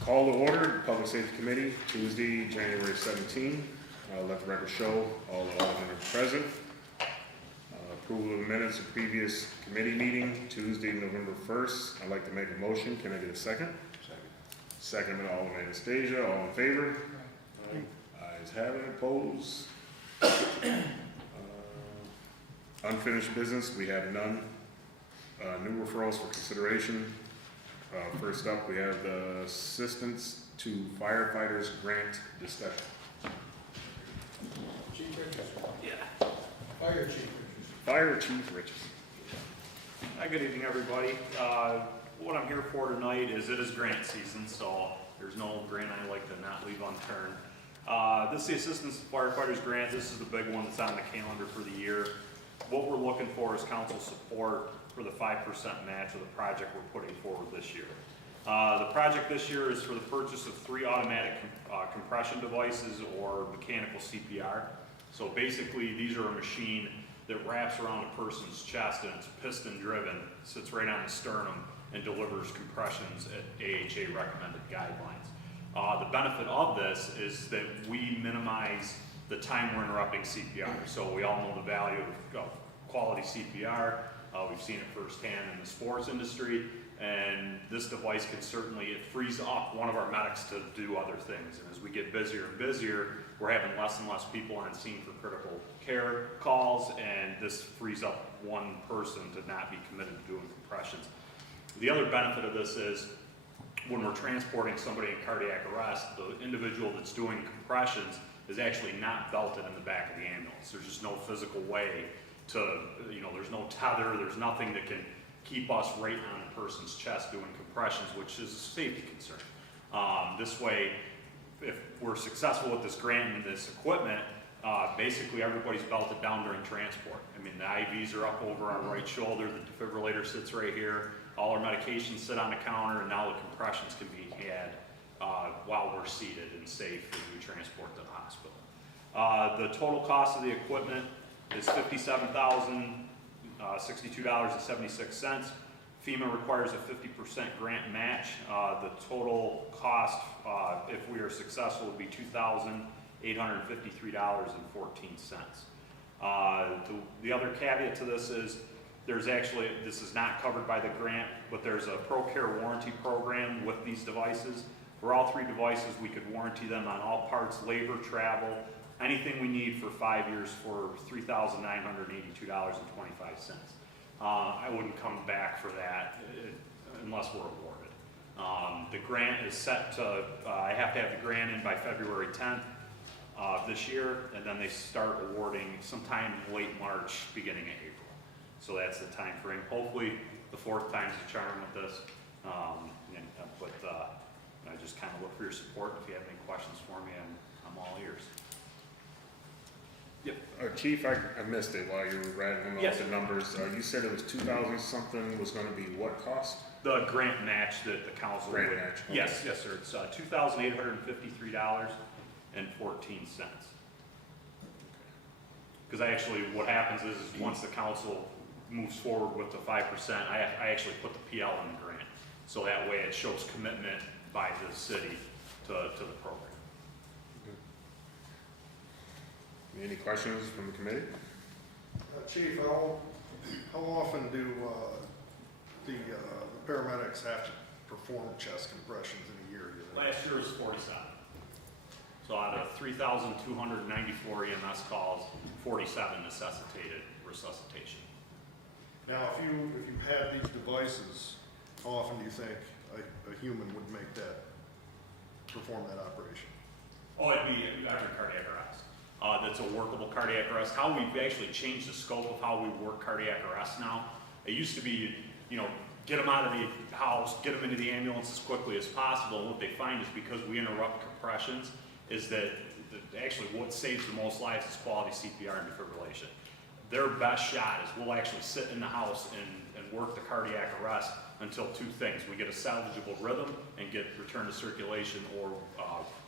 Call to order, Public Safety Committee, Tuesday, January 17. Let the record show all the aldermen are present. Approval of the minutes of previous committee meeting, Tuesday, November 1st. I'd like to make a motion. Can I get a second? Second by Alderman Anastasia. All in favor? Ayes have it. Opposed? Unfinished business, we have none. New referrals for consideration. First up, we have the Assistance to Firefighters Grant discussion. Chief Richardson. Yeah. Fire Chief Richardson. Fire Chief Richardson. Hi, good evening, everybody. What I'm here for tonight is it is grant season, so there's no grant I like to not leave unturned. This is the Assistance to Firefighters Grant. This is the big one that's on the calendar for the year. What we're looking for is council support for the 5% match of the project we're putting forward this year. The project this year is for the purchase of 3 automatic compression devices or mechanical CPR. So basically, these are a machine that wraps around a person's chest and it's piston driven, sits right on the sternum and delivers compressions at AHA recommended guidelines. The benefit of this is that we minimize the time we're interrupting CPR. So we all know the value of quality CPR. We've seen it firsthand in the sports industry, and this device can certainly, it frees up one of our medics to do other things. And as we get busier and busier, we're having less and less people on scene for critical care calls, and this frees up one person to not be committed to doing compressions. The other benefit of this is when we're transporting somebody in cardiac arrest, the individual that's doing compressions is actually not belted in the back of the ambulance. There's just no physical way to, there's no tether, there's nothing that can keep us right on a person's chest doing compressions, which is a safety concern. This way, if we're successful with this grant and this equipment, basically everybody's belted down during transport. I mean, the IVs are up over our right shoulder, the defibrillator sits right here, all our medications sit on the counter, and now the compressions can be had while we're seated and safe as we transport to the hospital. The total cost of the equipment is $57,062.76. FEMA requires a 50% grant match. The total cost, if we are successful, would be $2,853.14. The other caveat to this is this is not covered by the grant, but there's a ProCare warranty program with these devices. For all 3 devices, we could warranty them on all parts, labor, travel, anything we need for 5 years for $3,982.25. I wouldn't come back for that unless we're awarded. The grant is set to, I have to have the grant in by February 10th this year, and then they start awarding sometime late March, beginning of April. So that's the time frame. Hopefully the 4th time's the charm with this. I just kind of look for your support. If you have any questions for me, I'm all ears. Yep. Chief, I missed it while you were writing off Yes. the numbers. You said it was 2,000 something was going to be what cost? The grant match that the council Grant would. match. Okay. Yes, sir. It's $2,853.14. Because what happens is once the council moves forward with the 5%, I actually put the PL in the grant. So that way it shows commitment by the city to the program. Any questions from the committee? Chief, how often do the paramedics have to perform chest compressions in a year? Last year was 47. So out of 3,294 EMS calls, 47 necessitated resuscitation. Now, if you had these devices, how often do you think a human would perform that operation? Oh, it'd be after cardiac arrest. That's a workable cardiac arrest. How we've actually changed the scope of how we work cardiac arrest now. It used to be, get them out of the house, get them into the ambulance as quickly as possible. And what they find is because we interrupt compressions, is that actually what saves the most lives is quality CPR and defibrillation. Their best shot is we'll actually sit in the house and work the cardiac arrest until 2 things. We get a salvageable rhythm and get return to circulation, or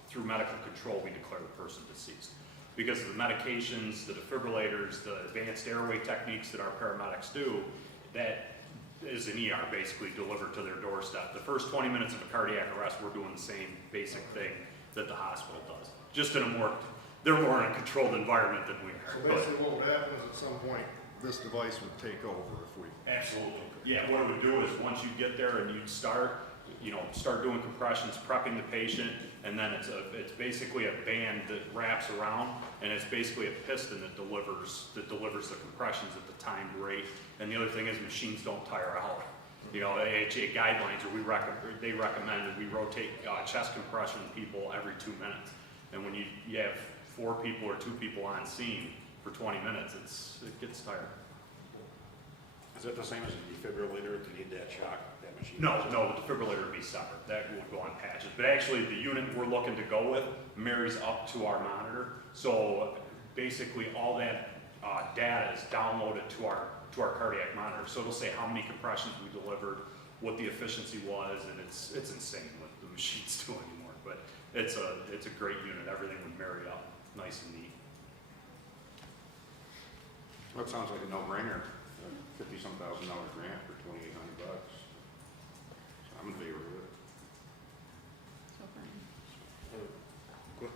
through medical control, we declare the person deceased. Because of the medications, the defibrillators, the advanced airway techniques that our paramedics do, that is an ER basically delivered to their doorstep. The first 20 minutes of a cardiac arrest, we're doing the same basic thing that the hospital does. Just in a more, they're more in a controlled environment than we So are. But basically what would happen is at some point, this device would take over if we, absolutely. Yeah, what it would do is once you get there and you start doing compressions, prepping the patient, and then it's basically a band that wraps around, and it's basically a piston that delivers the compressions at the timed rate. And the other thing is machines don't tire out. You know, AHA guidelines, they recommend that we rotate chest compression people every 2 minutes. And when you have 4 people or 2 people on scene for 20 minutes, it gets tired. Is it the same as a defibrillator if you need that shock, that machine? No, the defibrillator would be separate. That would go on patches. But actually, the unit we're looking to go with marries up to our monitor. So basically, all that data is downloaded to our cardiac monitor. So it'll say how many compressions we delivered, what the efficiency was, and it's insane what the machines do anymore. But it's a great unit. Everything would marry up nice and neat. That sounds like a no-brainer. $50-some thousand grant for $2,800. So I'm in favor of it.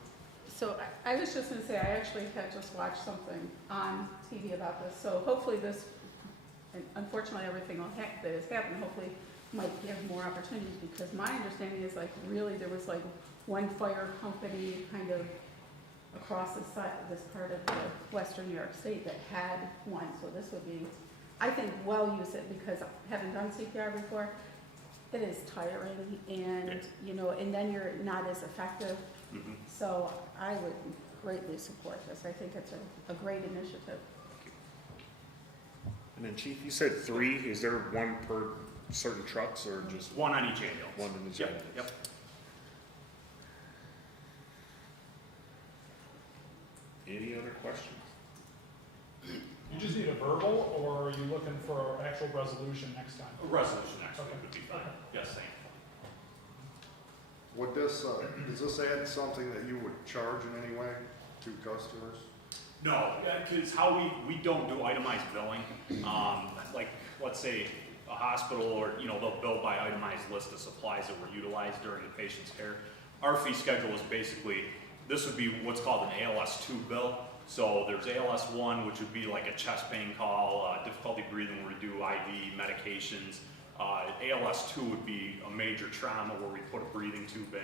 So I was just gonna say, I actually had just watched something on TV about this, so hopefully this, and unfortunately, everything that has happened, hopefully might give more opportunities, because my understanding is like, really, there was like one fire company kind of across this side, this part of the western New York State that had one, so this would be, I think, well use it, because having done CPR before, it is tiring, and, you know, and then you're not as effective. Mm-hmm. So I would greatly support this. I think it's a great initiative. And then Chief, you said 3, is there one per certain trucks or just One on each ambulance. one in each Yep, ambulance? yep. Any other questions? You just need a verbal, or are you looking for an actual resolution next time? A resolution next week Okay. would be fine. Okay. Yes, thank you. would this, does this add something that you would charge in any way to customers? No, because how we don't do itemized billing. Like, let's say a hospital, or, you know, they'll bill by itemized list of supplies that were utilized during the patient's care. Our fee schedule is basically, this would be what's called an ALS 2 bill. So there's ALS 1, which would be like a chest pain call, difficulty breathing where we do IV medications. ALS 2 would be a major trauma where we put a breathing tube in,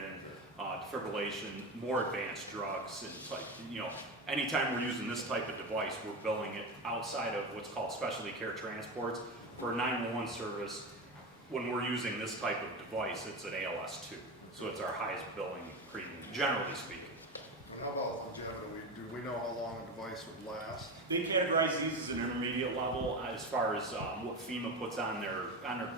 defibrillation, more advanced drugs, and it's like, you know, anytime we're using this type of device, we're billing it outside of what's called specialty care transports. For a 911 service, when we're using this type of device, it's an ALS 2. So it's our highest billing premium, generally speaking. And how about longevity? Do we know how long a device would last? They categorize these as an intermediate level as far as what FEMA puts on their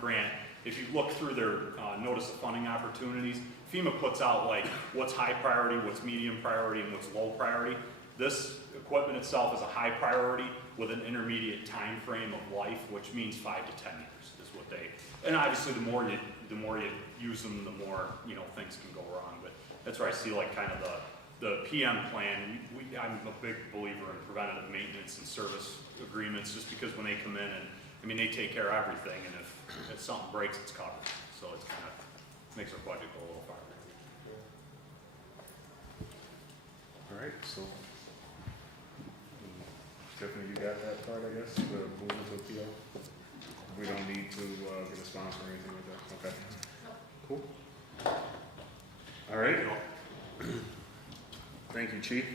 grant. If you look through their notice of funding opportunities, FEMA puts out like what's high priority, what's medium priority, and what's low priority. This equipment itself is a high priority with an intermediate time frame of life, which means 5 to 10 years is what they. And obviously, the more you use them, the more, you know, things can go wrong. But that's where I see like kind of the PM plan. I'm a big believer in preventative maintenance and service agreements, just because when they come in and, I mean, they take care of everything, and if something breaks, it's covered. So it's kind of makes our budget go a little farther. All right, so Tiffany, you got that part, I guess, the movement to appeal? We don't need to get a sponsor or anything like that? Okay. Cool. All right. Thank you, Chief.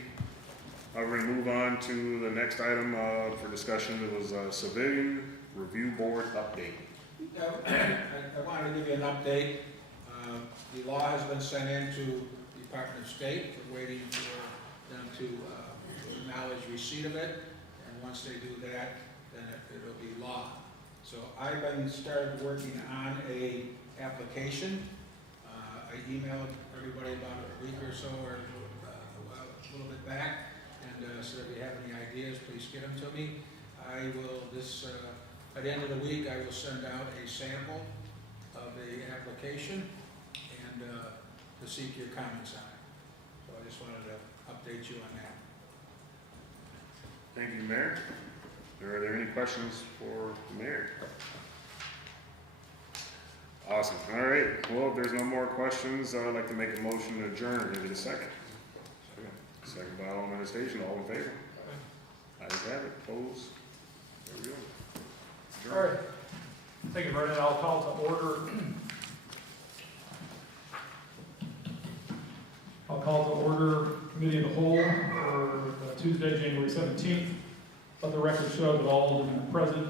We're going to move on to the next item for discussion. It was Civilian Review Board update. I wanted to give you an update. The law has been sent in to the Department of State. We're waiting for them to acknowledge receipt of it, and once they do that, then it'll be law. So I've started working on a application. I emailed everybody about a week or so, or a little bit back, and so if you have any ideas, please get them to me. I will, at the end of the week, I will send out a sample of the application and to seek your comments on it. So I just wanted to update you on that. Thank you, Mayor. Are there any questions for the Mayor? Awesome. All right. Well, if there's no more questions, I'd like to make a motion to adjourn. Give it a second. Second by Alderman Station. All in favor? Ayes have it. Opposed? There we go. All right. Thank you, Vernon. I'll call to order. I'll call to order Committee of the Whole for Tuesday, January 17th. Let the record show that all aldermen are present.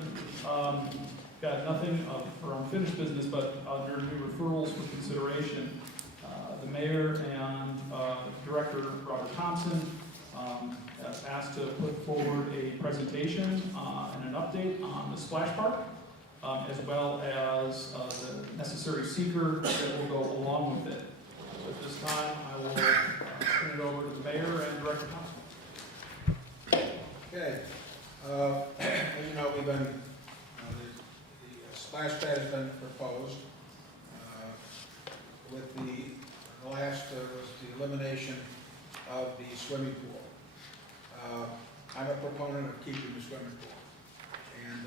Got nothing for unfinished business, but under new referrals for consideration. The mayor and Director Robert Thompson have asked to put forward a presentation and an update on the splash park, as well as the necessary seeker that will go along with it. So at this time, I will turn it over to the mayor and Director Thompson. Okay. As you know, we've been, the splash pad has been proposed. With the last was the elimination of the swimming pool. I'm a proponent of keeping the swimming pool. And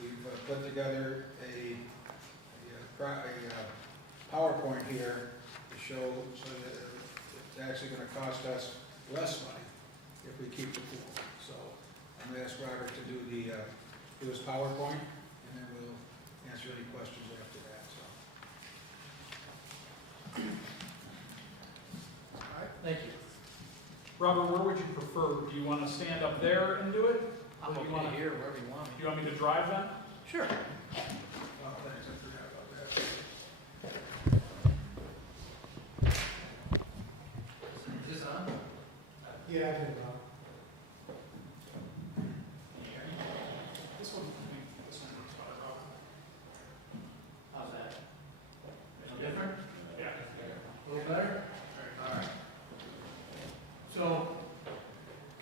we've put together a PowerPoint here to show so that it's actually going to cost us less money if we keep the pool. So I'm going to ask Robert to do his PowerPoint, and then we'll answer any questions after that. So. All right, thank you. Robert, where would you prefer? Do you want to stand up there and do it? I'm Or do okay you wanna- here, wherever you want me. Do you want me to drive then? Sure. Oh, thanks, I forgot about that. Is this on? Yeah, I did. This one, this one looks better, Robert. How's that? No different? Yeah. A little better? All right. So,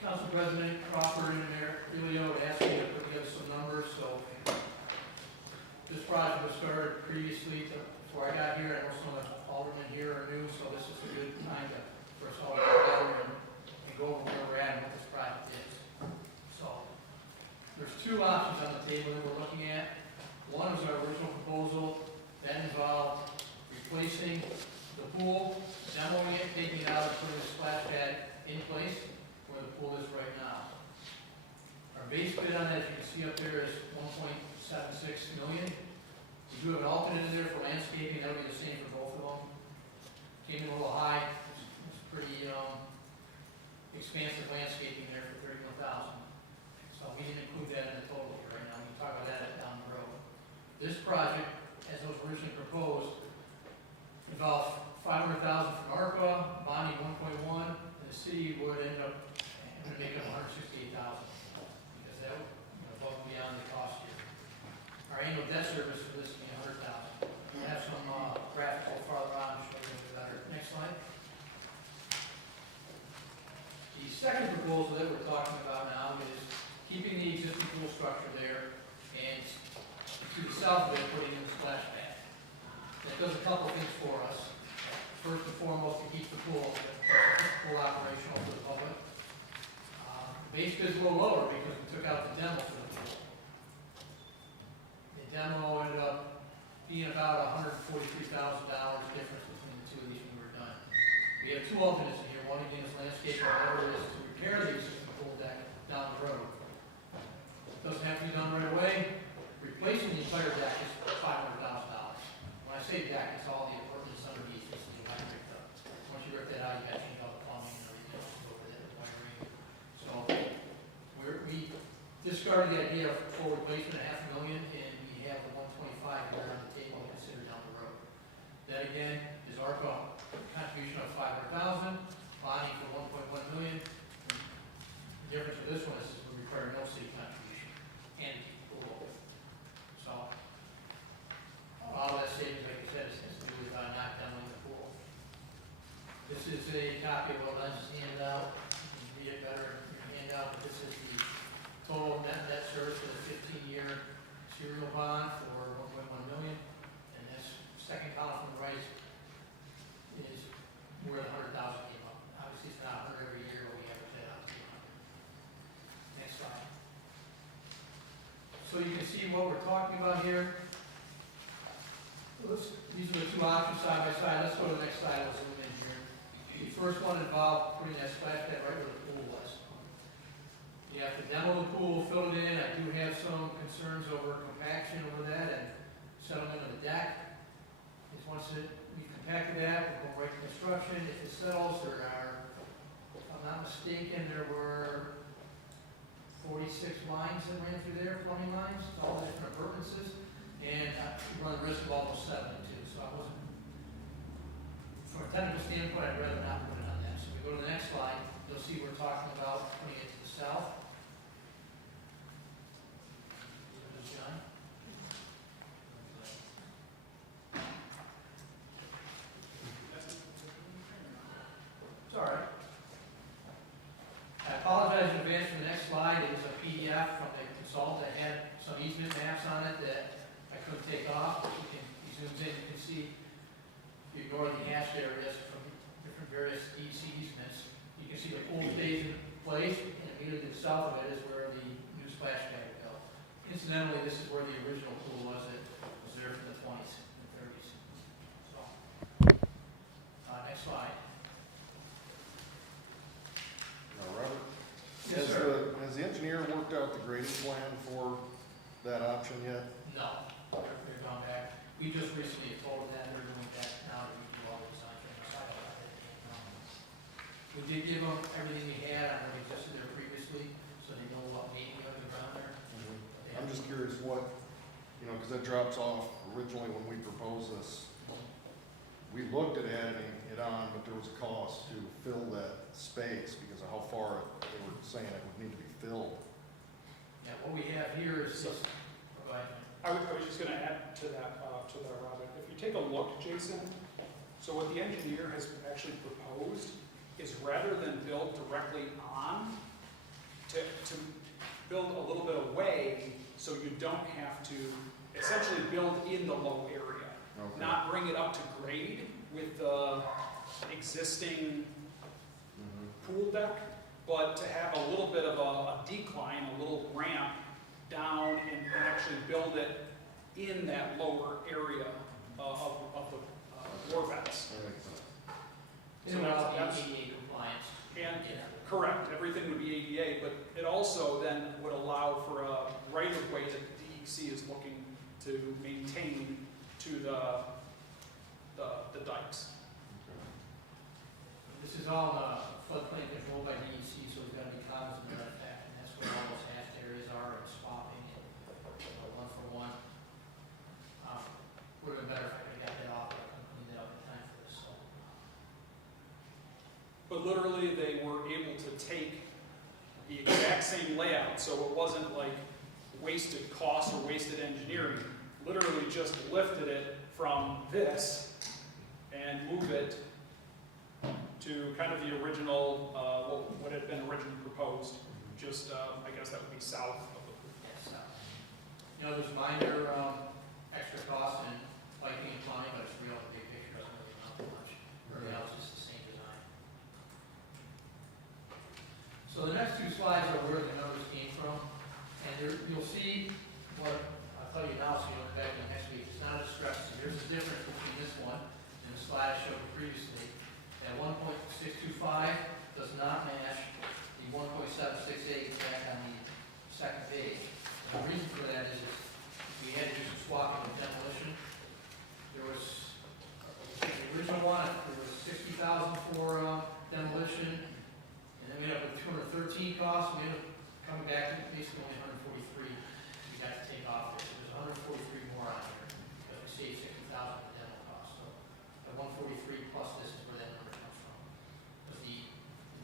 Council President Crawford and Mayor Elio asked me to put together some numbers, so this project was started previously before I got here. I know some of the aldermen here are new, so this is a good time for us all to get together and go over where we're at and what this project is. So, there's two options on the table that we're looking at. One is our original proposal, that involved replacing the pool, demoing it, taking it out, and putting a splash pad in place where the pool is right now. Our base bid on that, as you can see up there, is $1.76 million. We do have an alternate in there for landscaping, that'll be the same for both of them. Came in a little high, it's pretty expansive landscaping there for $31,000. So we didn't include that in the total here right now, we can talk about that down the road. This project, as it was originally proposed, involved $500,000 from ARPA, bonding 1.1, and the city would end up making $168,000 because that would above and beyond the cost here. Our annual debt service for this would be $100,000. We have some graphics a little farther on to show you a bit better. Next slide. The second proposal that we're talking about now is keeping the existing pool structure there and to the south of it, putting in the splash pad. That does a couple things for us. First and foremost, to keep the pool operational for the public. The base bid's a little lower because we took out the demo for the pool. The demo ended up being about $143,000 difference between the two of these when we were done. We have two alternates in here. One again is landscape, and the other is to repair the existing pool deck down the road. Doesn't have to be done right away. Replacing the entire deck is $500,000. When I say deck, it's all the equipment underneath, it's the electric. Once you rip that out, you got to change all the plumbing and everything else to go with it, the wiring. So we discarded the idea of full replacement at $500,000, and we have the 125 here on the table to consider down the road. That again is ARPA contribution of $500,000, bonding for $1.1 million. The difference with this one is we require no city contribution and keep the pool open. So all that savings, like I said, is to do with not demoing the pool. This is a copy of what I just handed out. You can read it better in your handout, but this is the total net debt service for the 15-year serial bond for $1.1 million. And this second column from the right is where the $100,000 came up. Obviously, it's not 100 every year, but we average that out to 200. Next slide. So you can see what we're talking about here. These are the two options side by side. Let's go to the next slide. I'll zoom in here. The first one involved putting that splash pad right where the pool was. You have to demo the pool, fill it in. I do have some concerns over compaction over that and settlement of the deck. Is once we compacted that, we'll go right to construction. If it settles, there are, if I'm not mistaken, there were 46 lines that ran through there, plumbing lines, all different appurtenances. And we run the risk of almost 72, so I wasn't, from a technical standpoint, I'd rather not put it on that. So we go to the next slide, you'll see we're talking about putting it to the south. There's John. It's all right. I apologize in advance for the next slide. It was a PDF from the consultant that had some easement maps on it that I couldn't take off. He zooms in, you can see, if you ignore the hashed areas from different various DEC easements, you can see the pool stays in place, and immediately to the south of it is where the new splash pad will go. Incidentally, this is where the original pool was that was there from the 20s and 30s. So, next slide. Robert? Yes, sir. Has the engineer worked out the grading plan for that option yet? No, they're gone back. We just recently told them that they're doing that now to redo all the design from the side of it. We did give them everything we had on what existed there previously, so they know what meeting we have around there. I'm just curious what, because that drops off originally when we proposed this. We looked at adding it on, but there was a cost to fill that space because of how far they were saying it would need to be filled. Yeah, what we have here is this, go ahead. I was just gonna add to that, Robin. If you take a look, Jason, so what the engineer has actually proposed is rather than build directly on, to build a little bit away, so you don't have to essentially build in the low area. Okay. Not bring it up to grade with the existing pool deck, but to have a little bit of a decline, a little ramp down and actually build it in that lower area of the floor vents. That makes sense. It would all be ADA compliance. And Yeah. correct, everything would be ADA, but it also then would allow for a right-of-way that the DEC is looking to maintain to the dikes. This is all floodplain controlled by DEC, so we've got to be cognizant of that fact, and that's where all those hashed areas are, and swapping, and one for one. Would have been better if I could have got that off, but I couldn't clean that up in time for this, so. But literally, they were able to take the exact same layout, so it wasn't like wasted cost or wasted engineering. Literally just lifted it from this and move it to kind of the original, what had been originally proposed. Just, I guess that would be south of the pool. Yes, there's minor extra costs in piping and plumbing, but it's real, the big picture doesn't really amount to much. Everything else is the same design. So the next two slides are where the numbers came from, and you'll see what, I'll tell you now so you don't come back to next week, it's not a discrepancy. There's a difference between this one and the slide I showed previously. That 1.625 does not match the 1.768 back on the second page. And the reason for that is we had to do some swapping of demolition. There was, the original one, there was 60,000 for demolition, and then we ended up with 213 costs, we ended up coming back to basically only 143 we got to take off this. There's 143 more on here, because we saved 60,000 for demo costs. So the 143 plus this is where that number comes from. Because the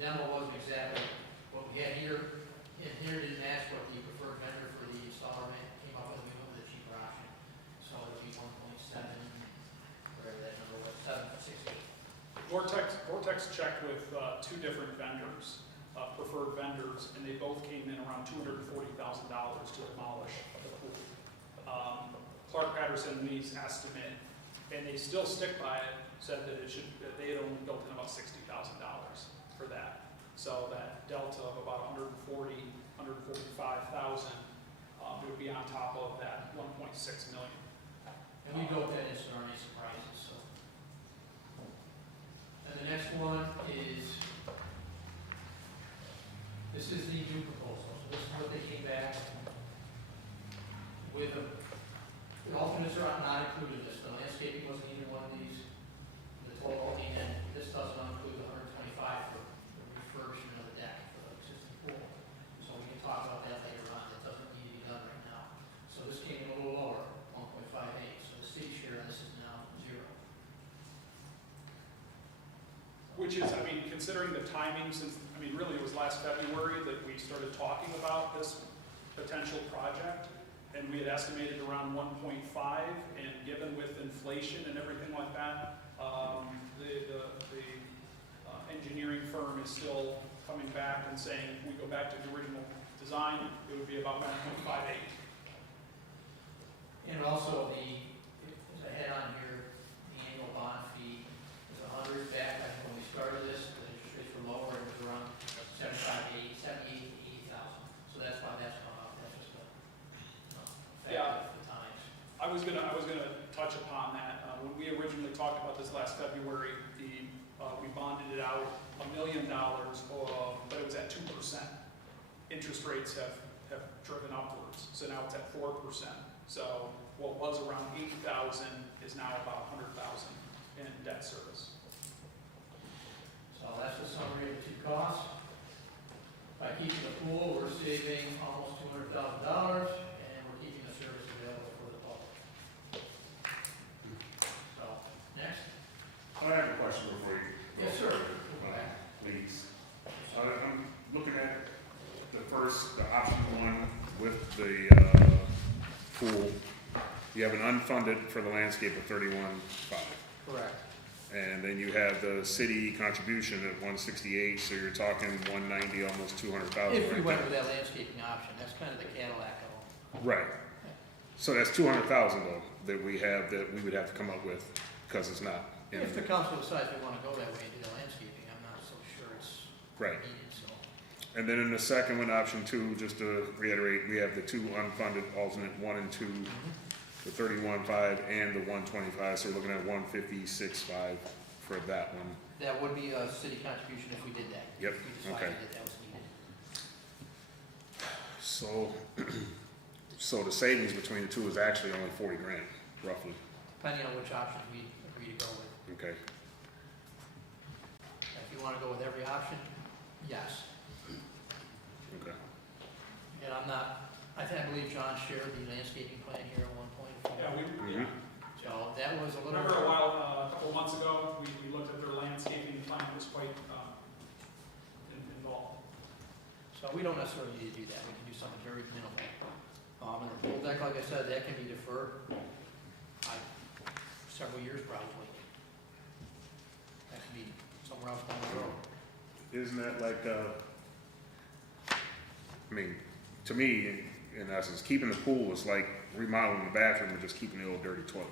demo wasn't exactly what we had here, and here didn't match what the preferred vendor for the installer came up with. We went with a cheaper option. So it would be 1.7, whatever that number was, 768. Vortex checked with two different vendors, preferred vendors, and they both came in around $240,000 to demolish the pool. Clark Patterson Lee's estimate, and they still stick by it, said that that they had only built in about $60,000 for that. So that delta of about $145,000 would be on top of that $1.6 million. And we built that in, so there aren't any surprises, so. And the next one is, this is the new proposal, so this is what they came back with. The alternates are not included in this, the landscaping wasn't either one of these, the total, and this doesn't include the 125 for the refurbishment of the deck for the existing pool. So we can talk about that later on, that doesn't need to be done right now. So this came in a little lower, 1.58, so the city share on this is now 0. Which is, I mean, considering the timing since, I mean, really it was last February that we started talking about this potential project. And we had estimated around 1.5, and given with inflation and everything like that, the engineering firm is still coming back and saying, if we go back to the original design, it would be about 1.58. And also as I had on here, the annual bond fee is 100 back, I think when we started this, the interest rates were lower, it was around 78 to 80,000. So that's why that's gone up, that's just a, Yeah. fact of the times. I was gonna touch upon that. When we originally talked about this last February, we bonded it out $1 million, but it was at 2%. Interest rates have driven upwards, so now it's at 4%. So what was around 80,000 is now about 100,000 in debt service. So that's a summary of the two costs. By keeping the pool, we're saving almost $200,000, and we're keeping the service available for the public. So, next. I have a question before you. Yes, sir. Please. I'm looking at the option one with the pool. You have an unfunded for the landscape of 31.5. Correct. And then you have the city contribution at 168, so you're talking 190, almost 200,000. If we right went there. with that landscaping option, that's kind of the Cadillac of Right. So that's 200,000 though, that we would have to come up with, because it's not. in- If the council decides they want to go that way and do the landscaping, I'm not so sure it's Right. needed, so. And then in the second one, option two, just to reiterate, we have the two unfunded alternate 1 and 2, the 31.5 and the 125, so we're looking at 156.5 for that one. That would be a city contribution if we did that. Yep, If we decided okay. that that was needed. So the savings between the two is actually only 40 grand, roughly. Depending on which option we agree to go with. Okay. If you want to go with every option, yes. Okay. And I believe John shared the landscaping plan here at one point. Yeah, Mhm. So that was a little. Remember a couple of months ago, we looked at their landscaping plan, it was quite involved. So we don't necessarily need to do that, we can do something very minimal. And the pool deck, like I said, that can be deferred, several years probably. That can be somewhere else down the road. Isn't that like, I mean, to me, in essence, keeping the pool is like remodeling the bathroom and just keeping the old dirty toilet.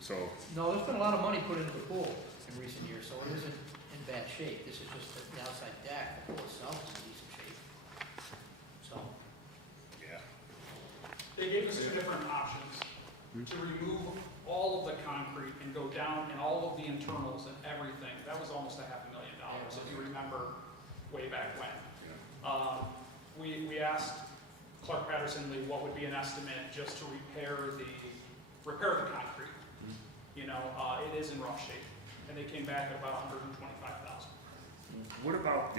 So, No, there's been a lot of money put into the pool in recent years, so it isn't in bad shape. This is just the outside deck, the pool itself is in decent shape. So, yeah. They gave us two different options, to remove all of the concrete and go down and all of the internals and everything. That was almost $500,000, if you remember way back when. We asked Clark Patterson Lee what would be an estimate just to repair the concrete. You know, it is in rough shape, and they came back at about $125,000. What about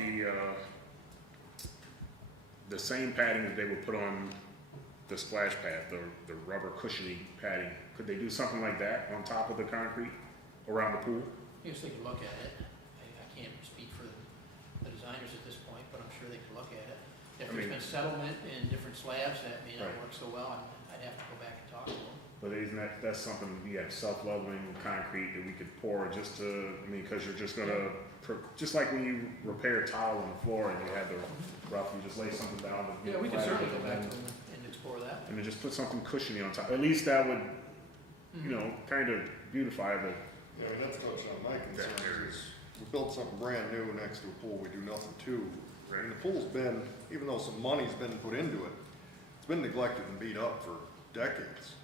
the same padding that they would put on the splash pad, the rubber cushiony padding? Could they do something like that on top of the concrete around the pool? I guess they could look at it. I can't speak for the designers at this point, but I'm sure they could look at it. If there's been settlement in different slabs, that may not Right. work so well, I'd have to go back and talk to them. But isn't that's something, you have self-leveling concrete that we could pour just to, I mean, because you're just gonna, just like when you repair a tile on the floor and you have the rough, you just lay something down. to Yeah, we can flatten certainly it go back and to them and explore that. then just put something cushiony on top. At least that would, you know, kind of beautify the, Yeah, that's touched on my that concerns area. is we built something brand new next to a pool we do nothing to. And the pool's been, even though some money's been put into it, it's been neglected and beat up for decades.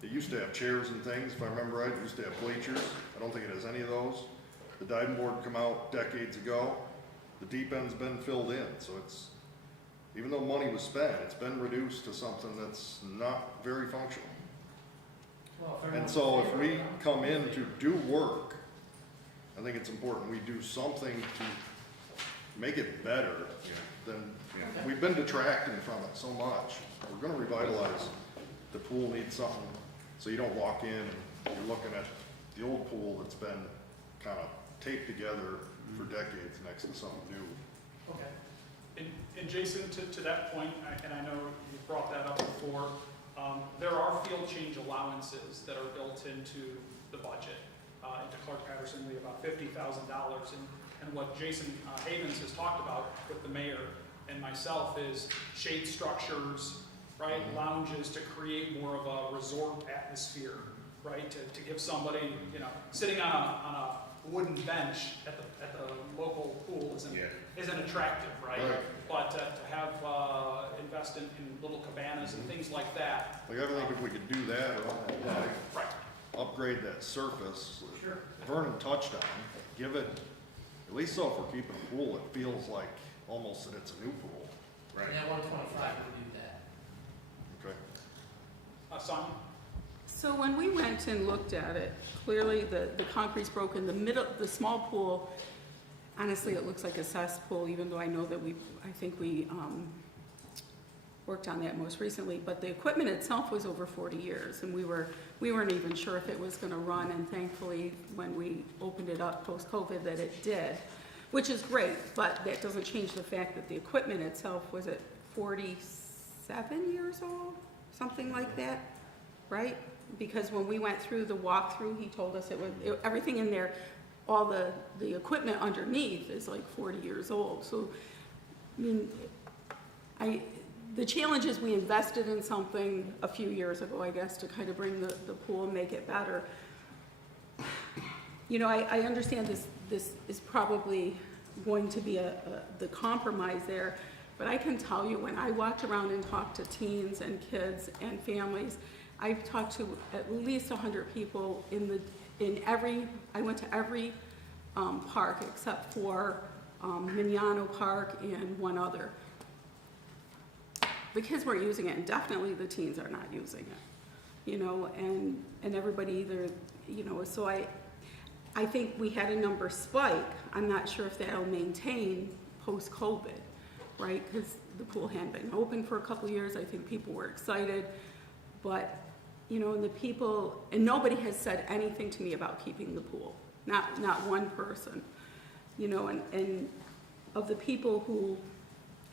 It used to have chairs and things, if I remember right, it used to have bleachers. I don't think it has any of those. The diving board come out decades ago. The deep end's been filled in, so it's, even though money was spent, it's been reduced to something that's not very functional. Well, And so if we come in to do work, I think it's important we do something to make it better than, we've been detracting from it so much. We're gonna revitalize. The pool needs something, so you don't walk in and you're looking at the old pool that's been kind of taped together for decades next to something new. Okay. And Jason, to that point, and I know you brought that up before, there are field change allowances that are built into the budget. Into Clark Patterson, we have about $50,000, and what Jason Havens has talked about with the mayor and myself is shade structures, right, lounges to create more of a resort atmosphere, right, to give somebody, you know, sitting on a wooden bench at the local pool isn't attractive, right? Right. But to have invest in little cabanas and things like that. Like, I think if we could do that, or Right. upgrade that surface, Sure. Vernon touched on, give it, at least so if we're keeping a pool, it feels like almost that it's a new pool. Right. Yeah, 125 would do that. Okay. Sonia? So when we went and looked at it, clearly the concrete's broken. The middle, the small pool, honestly, it looks like a cesspool, even though I know that I think we worked on that most recently. But the equipment itself was over 40 years, and we weren't even sure if it was going to run. And thankfully, when we opened it up post-COVID, that it did, which is great. But that doesn't change the fact that the equipment itself was at 47 years old, something like that, right? Because when we went through the walkthrough, he told us everything in there, all the equipment underneath is like 40 years old. So, I mean, the challenge is we invested in something a few years ago, I guess, to kind of bring the pool and make it better. You know, I understand this is probably going to be the compromise there, but I can tell you when I walked around and talked to teens and kids and families, I've talked to at least 100 people I went to every park except for Mignano Park and one other. The kids weren't using it, and definitely the teens are not using it, you know, and everybody either, you know, so I think we had a number spike. I'm not sure if that'll maintain post-COVID, right? Because the pool hadn't been open for a couple of years. I think people were excited, but you know, and nobody has said anything to me about keeping the pool. Not one person, you know, and of the people who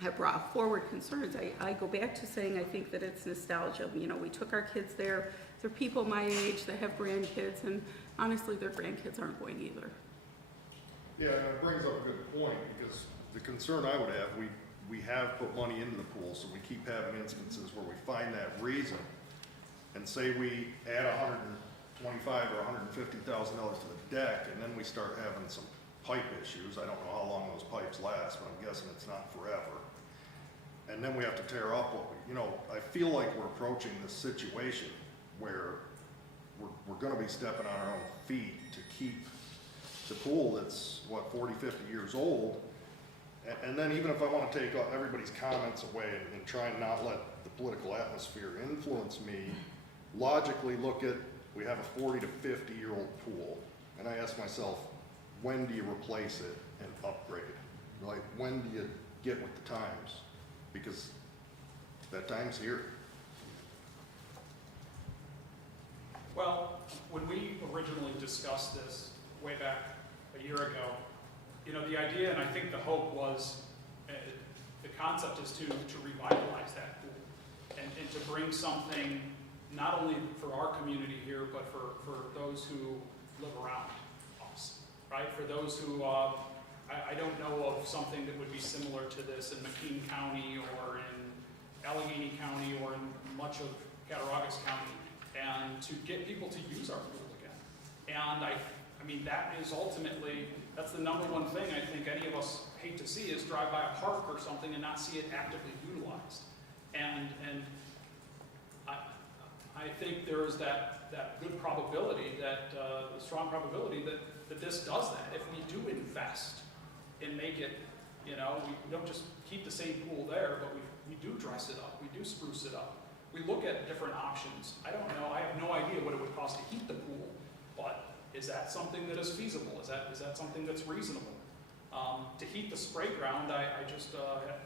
have brought forward concerns, I go back to saying I think that it's nostalgia. You know, we took our kids there. There are people my age that have grandkids, and honestly, their grandkids aren't going either. Yeah, and it brings up a good point, because the concern I would have, we have put money into the pool, so we keep having instances where we find that reason, and say we add $125,000 or $150,000 to the deck, and then we start having some pipe issues. I don't know how long those pipes last, but I'm guessing it's not forever. And then we have to tear up what you know, I feel like we're approaching this situation where we're gonna be stepping on our own feet to keep the pool that's, 40, 50 years old. And then even if I wanna take everybody's comments away and try and not let the political atmosphere influence me, logically look at, we have a 40 to 50-year-old pool, and I ask myself, when do you replace it and upgrade? Like, when do you get with the times? Because that time's here. Well, when we originally discussed this way back a year ago, you know, the idea, and I think the hope was, the concept is to revitalize that pool and to bring something not only for our community here, but for those who live around us, right? For those who, I don't know of something that would be similar to this in McKean County or in Allegheny County or in much of Cattaraugus County, and to get people to use our pool again. And I mean, that is ultimately, that's the number one thing I think any of us hate to see, is drive by a park or something and not see it actively utilized. And think there is that good probability, the strong probability that this does that. If we do invest and make it, you know, we don't just keep the same pool there, but we do dress it up, we do spruce it up. We look at different options. I don't know, I have no idea what it would cost to heat the pool, but is that something that is feasible? Is that something that's reasonable? To heat the spray ground, I just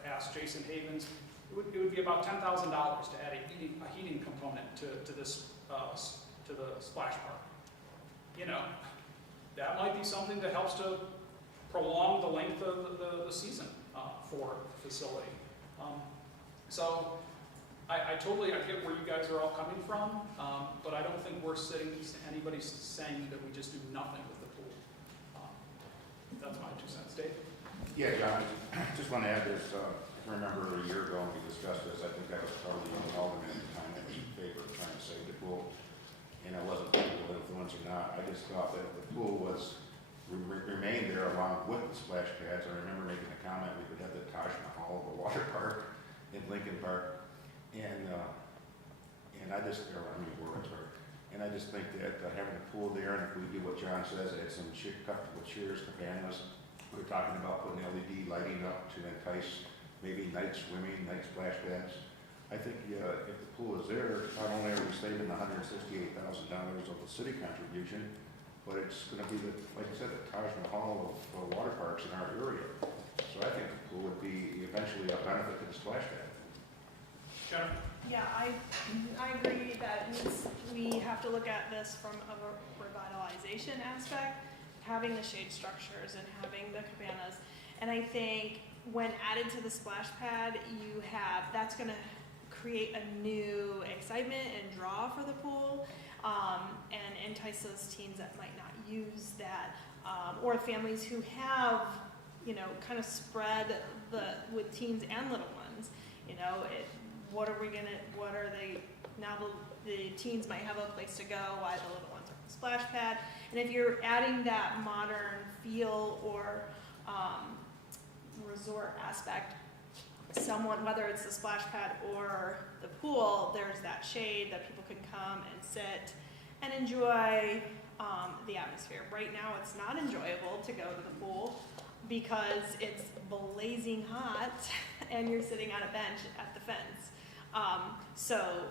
asked Jason Havens, it would be about $10,000 to add a heating component to this to the splash park. You know, that might be something that helps to prolong the length of the season for the facility. So I totally get where you guys are all coming from, but I don't think anybody's saying that we just do nothing with the pool. That's my 2 cents. Dave? Yeah, John, just want to add this, if you remember a year ago when we discussed this, I think that was probably the only alderman at the time that was in favor of trying to save the pool. And it wasn't political influence or not, I just thought that if the pool remained there along with the splash pads, I remember making a comment, we could have the Taj Mahal of the water park in Lincoln Park. And I just, Warwick Park. And I just think that having a pool there, and if we do what John says, add some comfortable chairs, cabanas, we're talking about putting LED lighting up to entice maybe night swimming, night splash pads. I think if the pool is there, not only are we saving $168,000 of the city contribution, but it's going to be, like I said, the Taj Mahal of water parks in our area. So I think the pool would be eventually a benefit to the splash pad. Jennifer? Yeah, I agree that we have to look at this from a revitalization aspect, having the shade structures and having the cabanas. And I think when added to the splash pad, that's gonna create a new excitement and draw for the pool, and entice those teens that might not use that, or families who have, you know, kind of spread with teens and little ones, you know, now the teens might have a place to go while the little ones are on the splash pad. And if you're adding that modern feel or resort aspect, whether it's the splash pad or the pool, there's that shade that people can come and sit and enjoy the atmosphere. Right now it's not enjoyable to go to the pool because it's blazing hot and you're sitting on a bench at the fence. So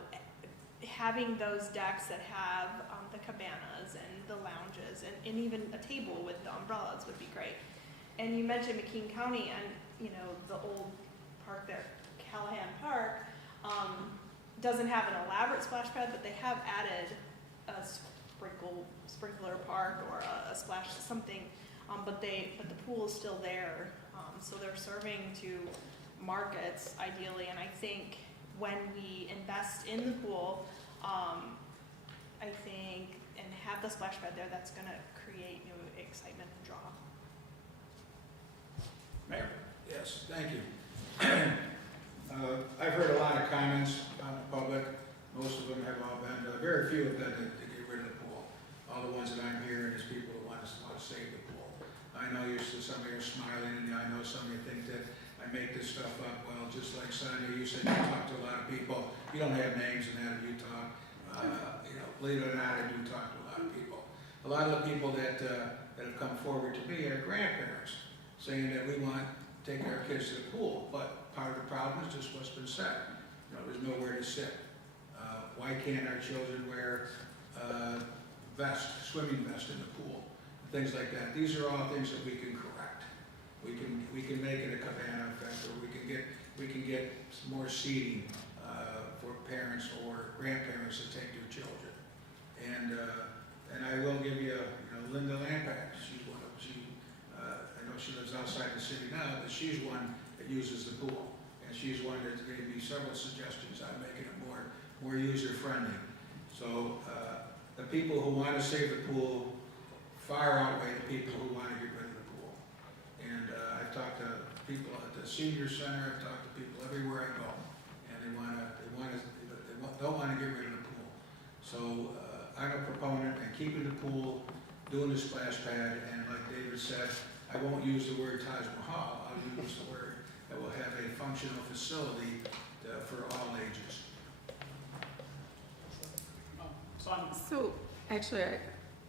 having those decks that have the cabanas and the lounges and even a table with the umbrellas would be great. And you mentioned McKean County and, you know, the old park there, Callahan Park, doesn't have an elaborate splash pad, but they have added a sprinkler park or a splash something, but the pool is still there, so they're serving to markets ideally. And I think when we invest in the pool, I think, and have the splash pad there, that's going to create new excitement and draw. Mayor? Yes, thank you. I've heard a lot of comments on the public. Most of them have all been, very few have been to get rid of the pool. All the ones that I'm hearing is people who want to save the pool. I know some of you are smiling, and I know some of you think that I make this stuff up. Well, just like Sonia, you said you talk to a lot of people. You don't have names in that, you talk. You know, believe it or not, I do talk to a lot of people. A lot of the people that have come forward to me are grandparents, saying that we want to take our kids to the pool, but part of the problem is just what's been said. You know, there's nowhere to sit. Why can't our children wear swimming vest in the pool? Things like that. These are all things that we can correct. We can make it a cabana effect, or we can get some more seating for parents or grandparents to take their children. And I will give you, Linda Lampak. She's one of I know she lives outside the city now, but she's one that uses the pool, and she's one that gave me several suggestions on making it more user friendly. So the people who want to save the pool far outweigh the people who want to get rid of the pool. And I've talked to people at the senior center, I've talked to people everywhere I go, and they don't want to get rid of the pool. So I'm a proponent in keeping the pool, doing the splash pad, and like David said, I won't use the word Taj Mahal, I'll use the word that will have a functional facility for all ages. fine. So, actually,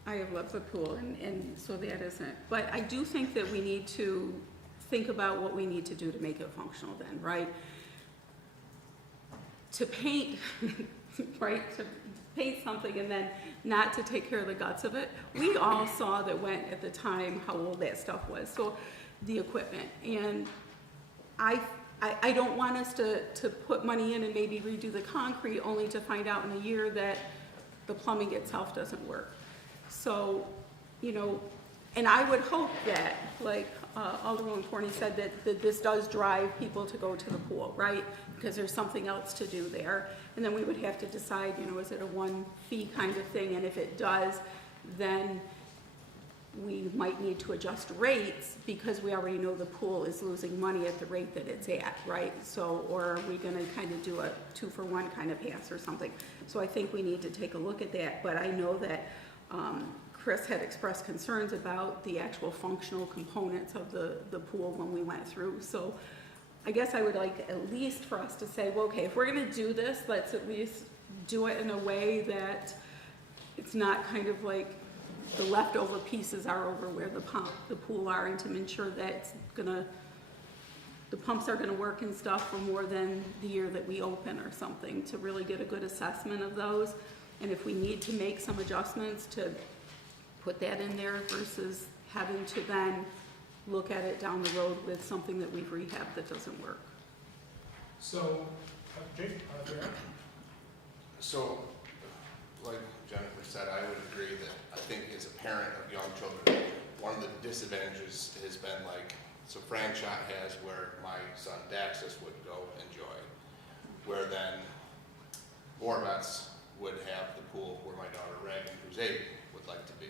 I have loved the pool, and so that isn't, but I do think that we need to think about what we need to do to make it functional then, right? To paint, right, to paint something and then not to take care of the guts of it. We all saw that went at the time how old that stuff was, so the equipment. And I don't want us to put money in and maybe redo the concrete only to find out in a year that the plumbing itself doesn't work. So, you know, and I would hope that, like Alderwoman Forney said, that this does drive people to go to the pool, right? Because there's something else to do there. And then we would have to decide, you know, is it a one fee kind of thing? And if it does, then we might need to adjust rates because we already know the pool is losing money at the rate that it's at, right? So, or are we gonna kind of do a 2-for-1 kind of pass or something? So I think we need to take a look at that, but I know that Chris had expressed concerns about the actual functional components of the pool when we went through. So I guess I would like at least for us to say, well, okay, if we're gonna do this, let's at least do it in a way that it's not kind of like the leftover pieces are over where the pool are, and to ensure that it's gonna, the pumps are gonna work and stuff for more than the year that we open or something, to really get a good assessment of those. And if we need to make some adjustments, to put that in there versus having to then look at it down the road with something that we've rehabbed that doesn't work. So, Jake, Darren? So, like Jennifer said, I would agree that I think as a parent of young children, one of the disadvantages has been like, so Franchot has where my son Daxus would go enjoy, where then Morvets would have the pool where my daughter Reagan, who's 8, would like to be.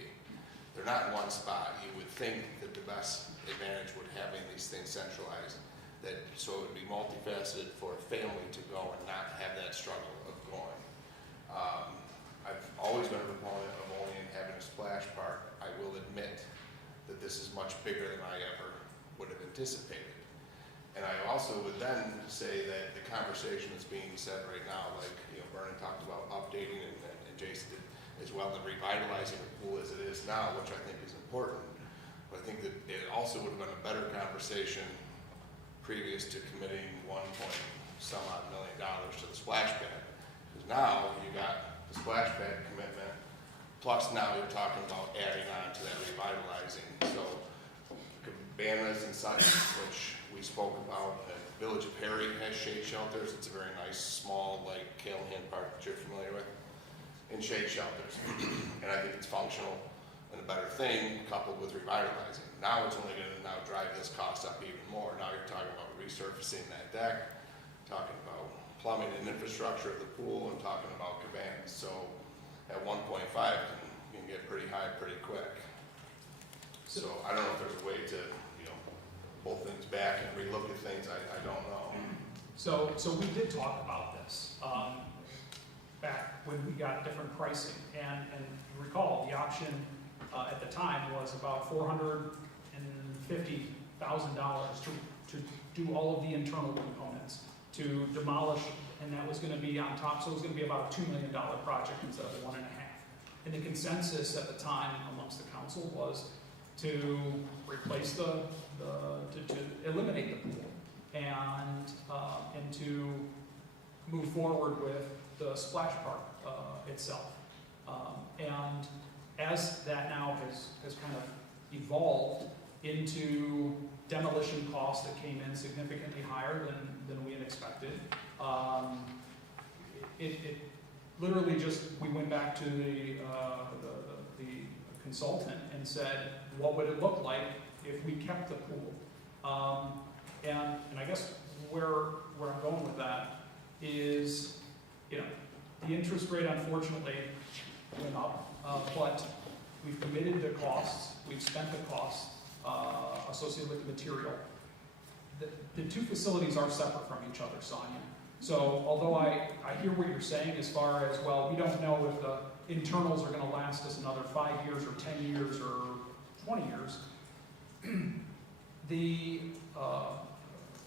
They're not in one spot. You would think that the best advantage would having these things centralized, that so it would be multifaceted for a family to go and not have that struggle of going. I've always been a proponent of Olean having a splash park. I will admit that this is much bigger than I ever would have anticipated. And I also would then say that the conversation that's being said right now, like, you know, Vernon talked about updating and Jason did as well, and revitalizing the pool as it is now, which I think is important. But I think that it also would have been a better conversation previous to committing $1.some-odd million to the splash pad. Because now you got the splash pad commitment, plus now you're talking about adding on to that revitalizing. So cabanas and such, which we spoke about, Village of Perry has shade shelters. It's a very nice, small, like Callahan Park that you're familiar with, in shade shelters. And I think it's functional and a better thing coupled with revitalizing. Now it's only going to now drive this cost up even more. Now you're talking about resurfacing that deck, talking about plumbing and infrastructure of the pool, and talking about cabanas. So at 1.5 can get pretty high pretty quick. So I don't know if there's a way to, you know, pull things back and relook at things. I don't know. So we did talk about this back when we got different pricing, and you recall the option at the time was about $450,000 to do all of the internal components, to demolish, and that was going to be on top, so it was going to be about a $2 million project instead of $1.5 million. And the consensus at the time amongst the council was to replace to eliminate the pool and to move forward with the splash park itself. And as that now has kind of evolved into demolition costs that came in significantly higher than we had expected, it literally just, we went back to the consultant and said, what would it look like if we kept the pool? And I guess where I'm going with that is, you know, the interest rate unfortunately went up, but we've committed the costs, we've spent the costs associated with the material. The two facilities are separate from each other, Sonia. So although I hear what you're saying as far as, well, we don't know if the internals are going to last us another 5 years or 10 years or 20 years, the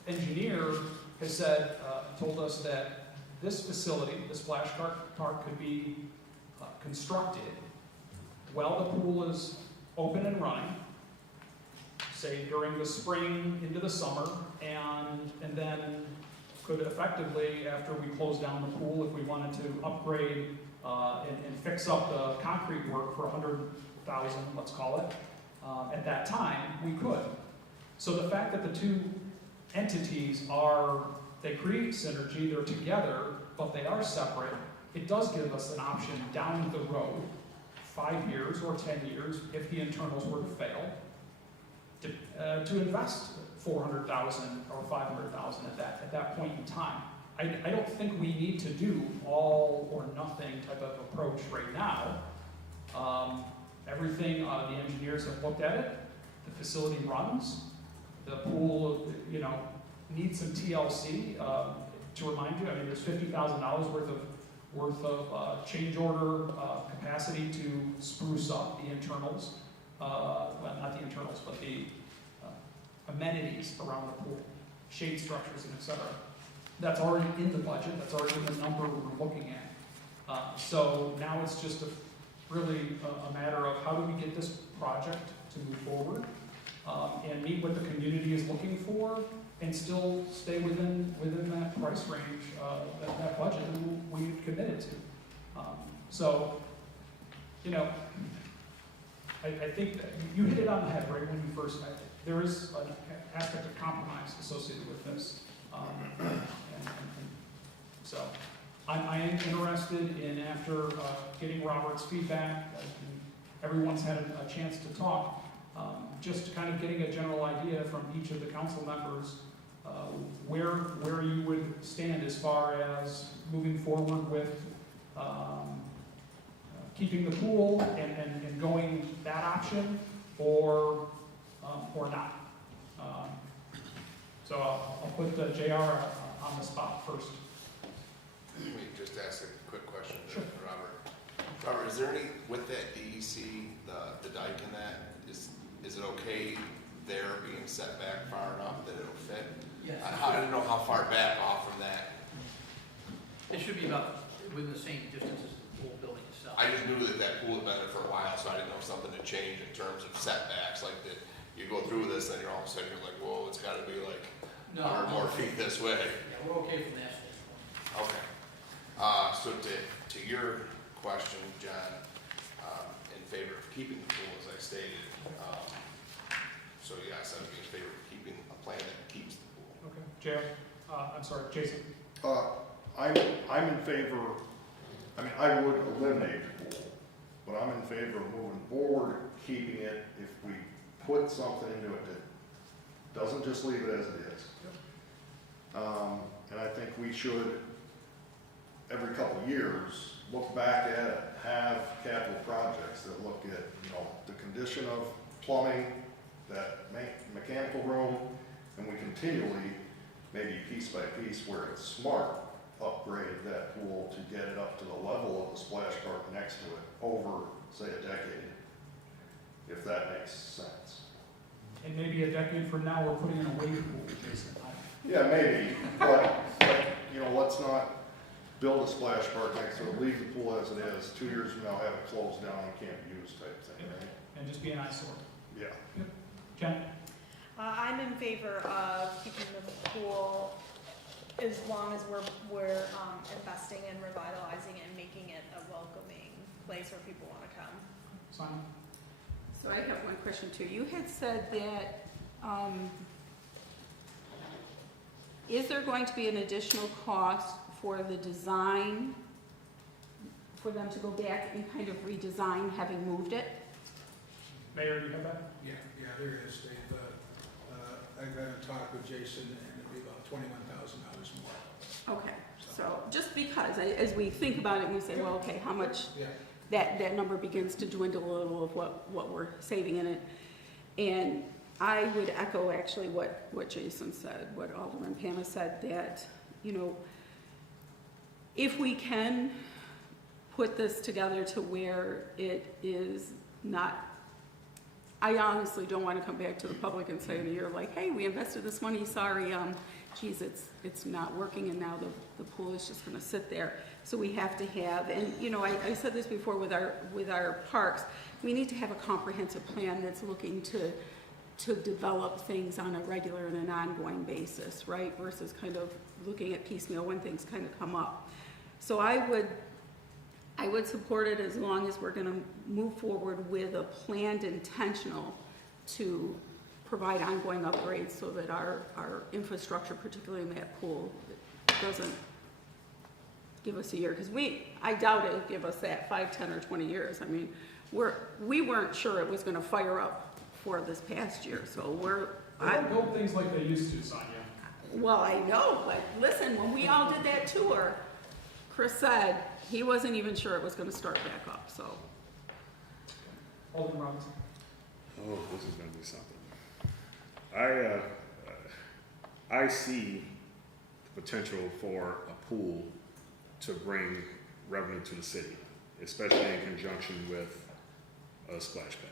engineer has said, told us that this facility, the splash park, could be constructed while the pool is open and running, say during the spring into the summer, and then could effectively, after we close down the pool, if we wanted to upgrade and fix up the concrete work for $100,000, let's call it, at that time, we could. So the fact that the two entities they create synergy, they're together, but they are separate, it does give us an option down the road, 5 years or 10 years, if the internals were to fail, to invest $400,000 or $500,000 at that point in time. I don't think we need to do all or nothing type of approach right now. Everything, the engineers have looked at it, the facility runs, the pool, needs some TLC. To remind you, I mean, there's $50,000 worth of change order capacity to spruce up the internals. Well, not the internals, but the amenities around the pool, shade structures, and et cetera. That's already in the budget. That's already in the number we're looking at. So now it's just really a matter of how do we get this project to move forward and meet what the community is looking for, and still stay within that price range, that budget that we've committed to. I think that you hit it on the head right when you first met it. There is an aspect of compromise associated with this. So I am interested in, after getting Robert's feedback, everyone's had a chance to talk, just kind of getting a general idea from each of the council members where you would stand as far as moving forward with keeping the pool and going that option, or not. So I'll put JR on the spot first. Let me just ask a quick question to Sure. Robert. Robert, is there any, with that DEC, the dike in that, is it okay there being set back far enough that it'll fit? Yes. I don't know how far back off from that. It should be about within the same distance as the pool building itself. I just knew that pool had been there for a while, so I didn't know if something had changed in terms of setbacks, like that you go through this, then you're all of a sudden you're like, whoa, it's gotta be like 100 more feet this way. Yeah, we're okay from that standpoint. Okay. So to your question, John, in favor of keeping the pool, as I stated, so yes, I would be in favor of keeping a plan that keeps the pool. Okay, JR, I'm sorry, Jason. I'm in favor, I would eliminate the pool, but I'm in favor of moving forward, keeping it, if we put something into it that doesn't just leave it as it is. And I think we should, every couple of years, look back at it, have capital projects that look at, the condition of plumbing, that mechanical room, and we continually, maybe piece by piece, where it's smart, upgrade that pool to get it up to the level of the splash park next to it over, say, a decade, if that makes sense. And maybe a decade from now, we're putting in a wave pool, Jason. Yeah, maybe, but let's not build a splash park next to it, leave the pool as it is, 2 years from now, have it closed down and can't be used type thing, right? And just be an eyesore. Yeah. Jen? I'm in favor of keeping the pool as long as we're investing in revitalizing it and making it a welcoming place where people want to come. Simon? So I have one question too. You had said that, is there going to be an additional cost for the design, for them to go back and kind of redesign having moved it? Mayor, do you have that? Yeah, there is. I've been in talk with Jason, and it'll be about $21,000 more. Okay, so just because, as we think about it, we say, well, okay, how much, Yeah. that number begins to dwindle a little of what we're saving in it. And I would echo actually what Jason said, what Alderman Pama said, that, if we can put this together to where it is not, I honestly don't want to come back to the public and say in a year like, hey, we invested this money, sorry, geez, it's not working and now the pool is just gonna sit there. So we have to have, and you know, I said this before with our parks, we need to have a comprehensive plan that's looking to develop things on a regular and an ongoing basis, right? Versus kind of looking at piecemeal when things kind of come up. So I would support it as long as we're gonna move forward with a planned intentional to provide ongoing upgrades so that our infrastructure, particularly in that pool, doesn't give us a year. Because I doubt it'll give us that 5, 10, or 20 years. I mean, we weren't sure it was gonna fire up for this past year, so They don't build things like they used to, Sonia. well, I know, but listen, when we all did that tour, Chris said he wasn't even sure it was gonna start back up, so. Alderman Robinson. Oh, this is gonna be something. I see the potential for a pool to bring revenue to the city, especially in conjunction with a splash pad.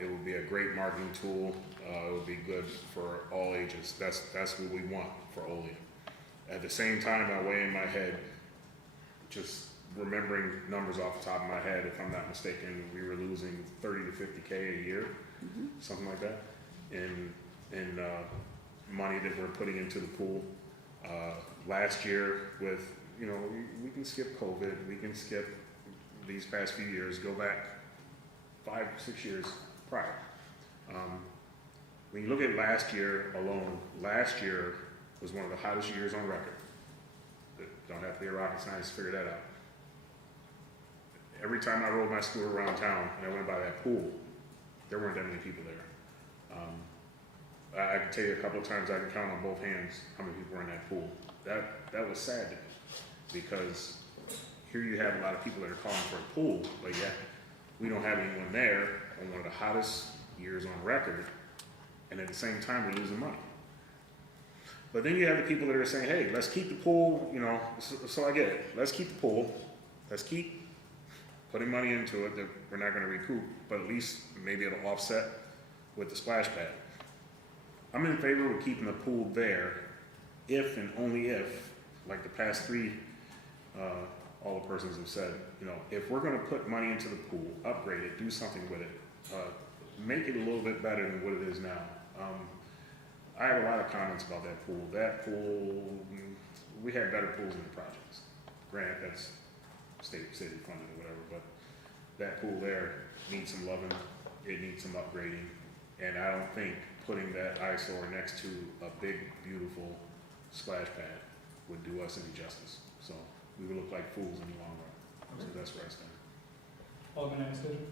It would be a great marketing tool. It would be good for all ages. That's what we want for Olean. At the same time, I weigh in my head, just remembering numbers off the top of my head, if I'm not mistaken, we were losing 30 to 50K a year, something like that, in money that we're putting into the pool. Last year with, you know, we can skip COVID, we can skip these past few years, go back 5, 6 years prior. When you look at last year alone, last year was one of the hottest years on record. Don't have to be a rocket scientist to figure that out. Every time I rode my scooter around town and I went by that pool, there weren't that many people there. I can tell you a couple of times I can count on both hands how many people were in that pool. That was sad to me, because here you have a lot of people that are calling for a pool, but yet we don't have anyone there on one of the hottest years on record, and at the same time we're losing money. But then you have the people that are saying, hey, let's keep the pool, you know, so I get it. Let's keep the pool. Let's keep putting money into it that we're not going to recoup, but at least maybe it'll offset with the splash pad. I'm in favor of keeping the pool there if and only if, like the past 3 all the persons have said, you know, if we're going to put money into the pool, upgrade it, do something with it, make it a little bit better than what it is now. I have a lot of comments about that pool. That pool, we had better pools in the projects. Granted, that's state city funded or whatever, but that pool there needs some loving, it needs some upgrading, and I don't think putting that eyesore next to a big, beautiful splash pad would do us any justice. So we would look like fools in the long run. So that's where I stand. Alderman Anastasia.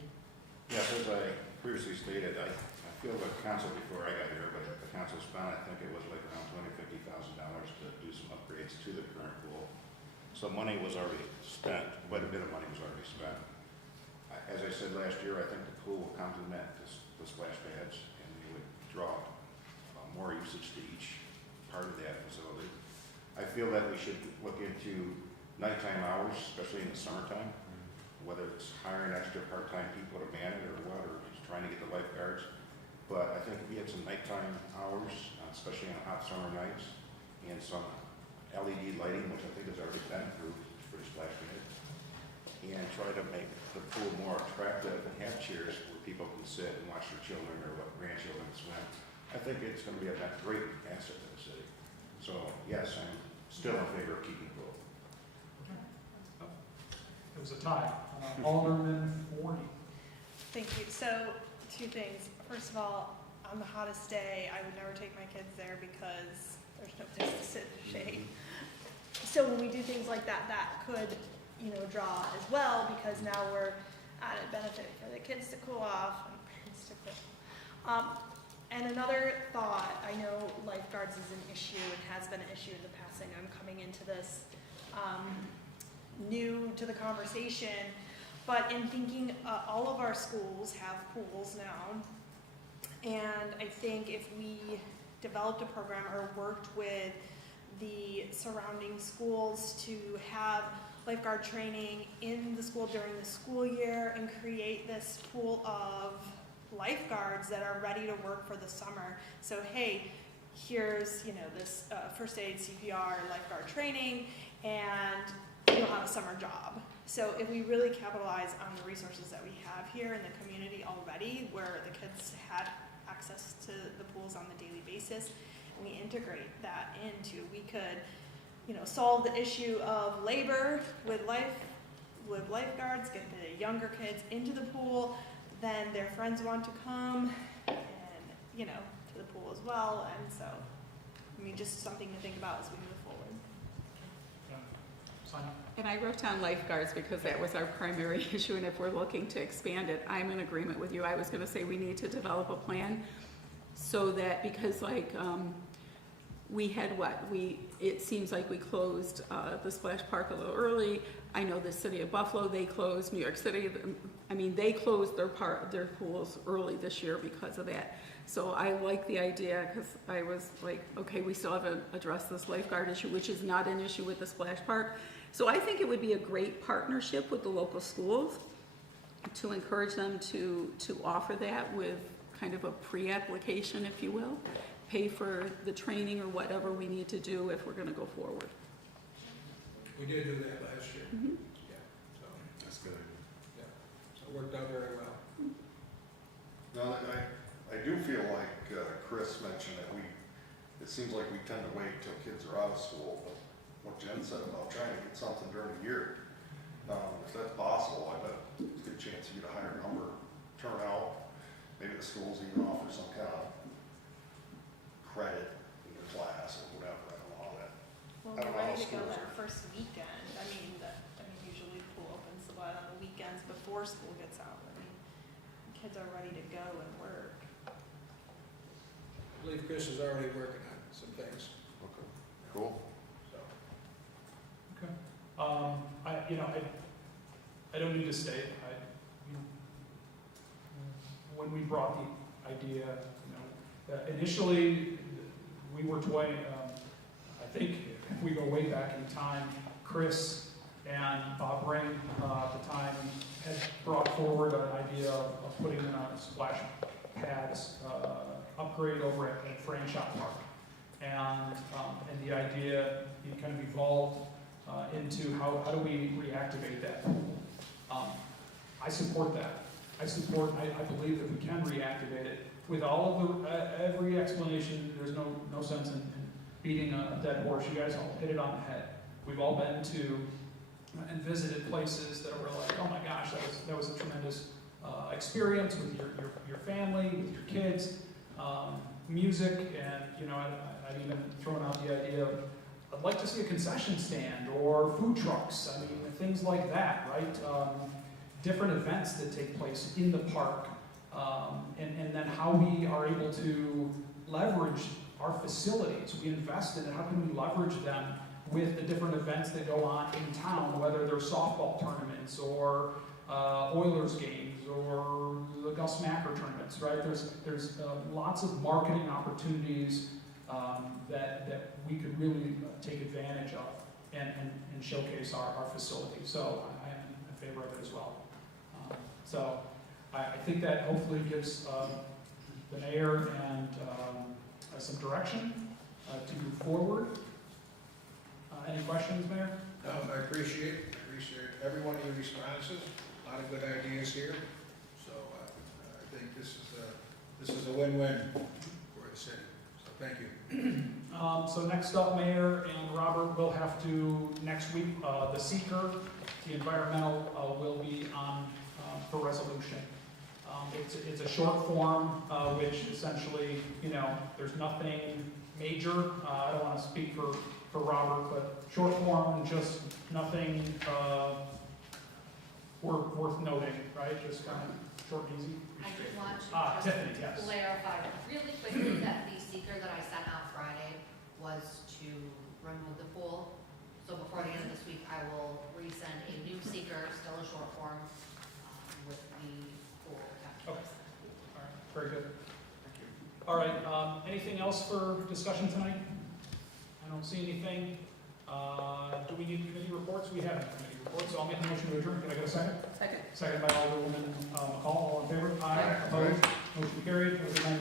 Yes, as I previously stated, I feel the council before I got here, but the council spent, I think it was like around $50,000 to do some upgrades to the current pool. So money was already spent, quite a bit of money was already spent. As I said last year, I think the pool will complement the splash pads, and they would draw more usage to each part of that facility. I feel that we should look into nighttime hours, especially in the summertime, whether it's hiring extra part-time people to man it or what, or just trying to get the lifeguards. But I think if we had some nighttime hours, especially on hot summer nights, and some LED lighting, which I think has already been approved for the splash pad, and try to make the pool more attractive and have chairs where people can sit and watch their children or grandchildren swim, I think it's going to be a great asset to the city. So yes, I'm still in favor of keeping the pool. It was a tie. Alderman Forney. Thank you. So, 2 things. First of all, on the hottest day, I would never take my kids there because there's no place to sit in the shade. So when we do things like that, that could, you know, draw as well, because now we're added benefit for the kids to cool off and parents to cool. And another thought, I know lifeguards is an issue and has been an issue in the past. I know I'm coming into this new to the conversation, but in thinking, all of our schools have pools now, and I think if we developed a program or worked with the surrounding schools to have lifeguard training in the school during the school year and create this pool of lifeguards that are ready to work for the summer. So hey, here's, this first aid, CPR, lifeguard training, and you'll have a summer job. So if we really capitalize on the resources that we have here in the community already, where the kids had access to the pools on the daily basis, and we integrate that into, we could, solve the issue of labor with lifeguards, get the younger kids into the pool, then their friends want to come, and, to the pool as well, and so, just something to think about as we move forward. Sonia? And I wrote down lifeguards because that was our primary issue, and if we're looking to expand it, I'm in agreement with you. I was gonna say we need to develop a plan so that, because we had it seems like we closed the splash park a little early. I know the city of Buffalo, they closed, New York City, they closed their pools early this year because of that. So I like the idea, because I was like, okay, we still haven't addressed this lifeguard issue, which is not an issue with the splash park. So I think it would be a great partnership with the local schools to encourage them to offer that with kind of a pre-application, if you will, pay for the training or whatever we need to do if we're gonna go forward. We did do that last year. Mhm. Yeah, so, That's good. yeah, so it worked out very well. No, I do feel like Chris mentioned that it seems like we tend to wait till kids are out of school, but what Jen said about trying to get something during the year, if that's possible, I bet it's a good chance you get a higher number turnout. Maybe the schools even offer some kind of credit in your class or whatever, I don't know how that. Well, I don't we're know how ready to go schools that are. first weekend. Usually the pool opens on the weekends before school gets out. Kids are ready to go and work. I believe Chris is already working on some things, Okay, cool. so. Okay. I don't need to state, when we brought the idea, initially, we were toying, I think if we go way back in time, Chris and Bob Ring at the time had brought forward an idea of putting in a splash pads upgrade over at Franchot Park. And the idea, it kind of evolved into how do we reactivate that pool. I support that. I believe that we can reactivate it. With all of every explanation, there's no sense in beating a dead horse. You guys all hit it on the head. We've all been to and visited places that were like, oh my gosh, that was a tremendous experience with your family, with your kids, music, and I'd even thrown out the idea of I'd like to see a concession stand or food trucks. Things like that, right? Different events that take place in the park, and then how we are able to leverage our facilities. We invest in it. How can we leverage them with the different events that go on in town, whether they're softball tournaments or Oilers games or the Gus Macker tournaments, right? There's lots of marketing opportunities that we could really take advantage of and showcase our facility. So I am in favor of it as well. So I think that hopefully gives the mayor and some direction to move forward. Any questions, Mayor? No, I appreciate every one of your responses, a lot of good ideas here. So I think this is a win-win for the city, so thank you. So next up, Mayor and Robert will have to, next week, the seeker, the environmental will be on for resolution. It's a short form, which essentially, there's nothing major. I don't want to speak for Robert, but short form, just nothing worth noting, right? Just kind of short and easy. I just want to Tiffany, yes. clarify really quickly that the seeker that I sent out Friday was to remove the pool. So before the end of this week, I will resend a new seeker, still a short form, with the pool. Okay. All right, very good. All right, anything else for discussion tonight? I don't see anything. Do we need committee reports? We have committee reports, so I'll make a motion to adjourn. Can I get a second? Second. Second by Alderwoman McCall. All in favor? Aye. Opposed? Motion carried. Have a good night.